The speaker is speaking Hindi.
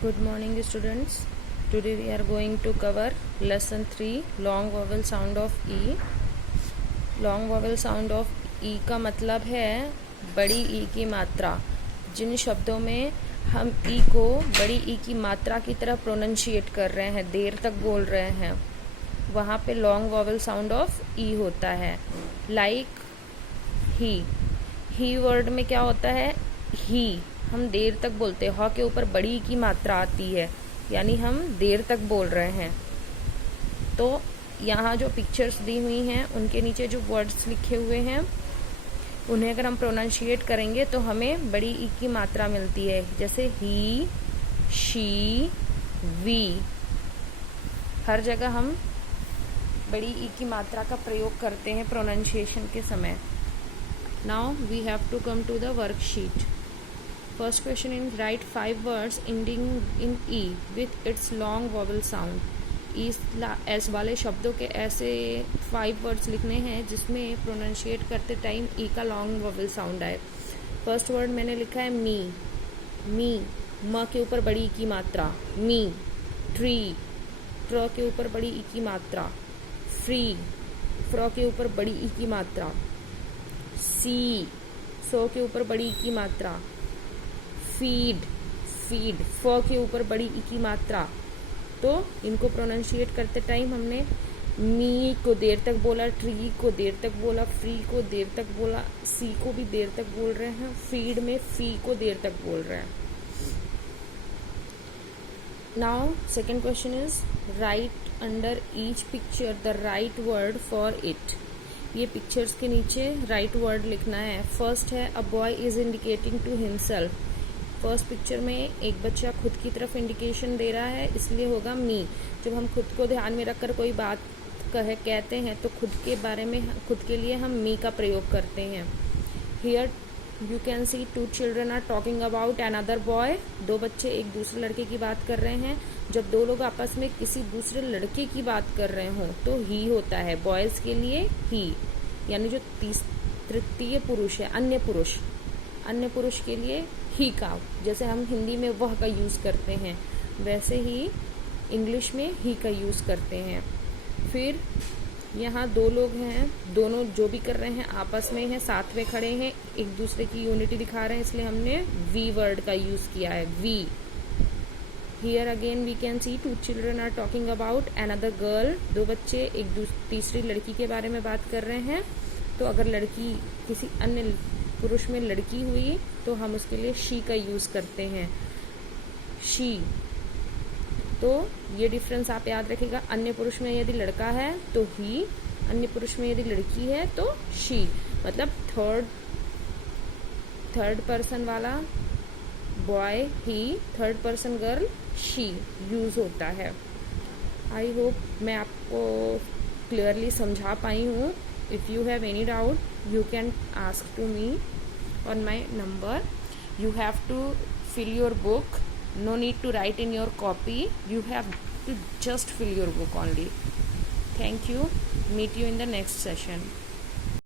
Good morning students. Today we are going to cover lesson 3 long vowel sound of E. Long vowel sound of E का मतलब है बड़ी ई की मात्रा। जिन शब्दों में हम ई को बड़ी ई की मात्रा की तरह प्रोनंशिएट कर रहे हैं, देर तक बोल रहे हैं, वहाँ पे लॉन्ग वॉवल साउंड ऑफ ई होता है। लाइक ही वर्ड में क्या होता है? ही हम देर तक बोलते हैं, ह के ऊपर बड़ी ई की मात्रा आती है, यानी हम देर तक बोल रहे हैं। तो यहाँ जो पिक्चर्स दी हुई हैं उनके नीचे जो वर्ड्स लिखे हुए हैं उन्हें अगर हम प्रोनाउंशिएट करेंगे तो हमें बड़ी ई की मात्रा मिलती है। जैसे ही, शी, वी, हर जगह हम बड़ी ई की मात्रा का प्रयोग करते हैं प्रोनाउंसिएशन के समय। Now we have to come to the worksheet. First question in write 5 words ending in E with its long vowel sound. S वाले शब्दों के ऐसे 5 words लिखने हैं जिसमें प्रोनाउंशिएट करते टाइम ई का लॉन्ग वॉवल साउंड आए। फर्स्ट वर्ड मैंने लिखा है मी, म के ऊपर बड़ी ई की मात्रा, मी। ट्री, ट्र के ऊपर बड़ी ई की मात्रा, फ्री, फ्र के ऊपर बड़ी ई की मात्रा, सी, सो के ऊपर बड़ी ई की मात्रा, फीड, फ के ऊपर बड़ी ई की मात्रा। तो इनको प्रोनाउंशिएट करते टाइम हमने मी को देर तक बोला, ट्री को देर तक बोला, फ्री को देर तक बोला, सी को भी देर तक बोल रहे हैं, फीड में फी को देर तक बोल रहे हैं। Now second question is write under each picture the right word for it. ये पिक्चर्स के नीचे राइट वर्ड लिखना है। फर्स्ट है a boy is indicating to himself. First picture में एक बच्चा खुद की तरफ इंडिकेशन दे रहा है, इसलिए होगा मी। जब हम खुद को ध्यान में रखकर कोई बात कहते हैं तो खुद के बारे में, खुद के लिए हम मी का प्रयोग करते हैं। Here you can see 2 children are talking about another boy. 2 बच्चे एक दूसरे लड़के की बात कर रहे हैं। जब 2 लोग आपस में किसी दूसरे लड़के की बात कर रहे हों तो ही होता है। बॉयज के लिए ही, यानी जो तृतीय पुरुष है, अन्य पुरुष के लिए ही का, जैसे हम हिंदी में वह का यूज़ करते हैं वैसे ही इंग्लिश में ही का यूज़ करते हैं। फिर यहाँ 2 लोग हैं, दोनों जो भी कर रहे हैं आपस में हैं, साथ में खड़े हैं, एक दूसरे की यूनिटी दिखा रहे हैं, इसलिए हमने वी वर्ड का यूज़ किया है, we. Here again we can see 2 children are talking about another girl. 2 बच्चे एक तीसरी लड़की के बारे में बात कर रहे हैं। तो अगर लड़की किसी अन्य पुरुष में लड़की हुई तो हम उसके लिए शी का यूज़ करते हैं, शी। तो ये डिफरेंस आप याद रखिएगा। अन्य पुरुष में यदि लड़का है तो ही, अन्य पुरुष में यदि लड़की है तो शी। मतलब थर्ड पर्सन वाला boy he, third person girl she use होता है। आई होप मैं आपको क्लियरली समझा पाई हूँ। If you have any doubt, you can ask to me on my number. You have to fill your book. No need to write in your copy. You have to just fill your book only. Thank you. Meet you in the next session.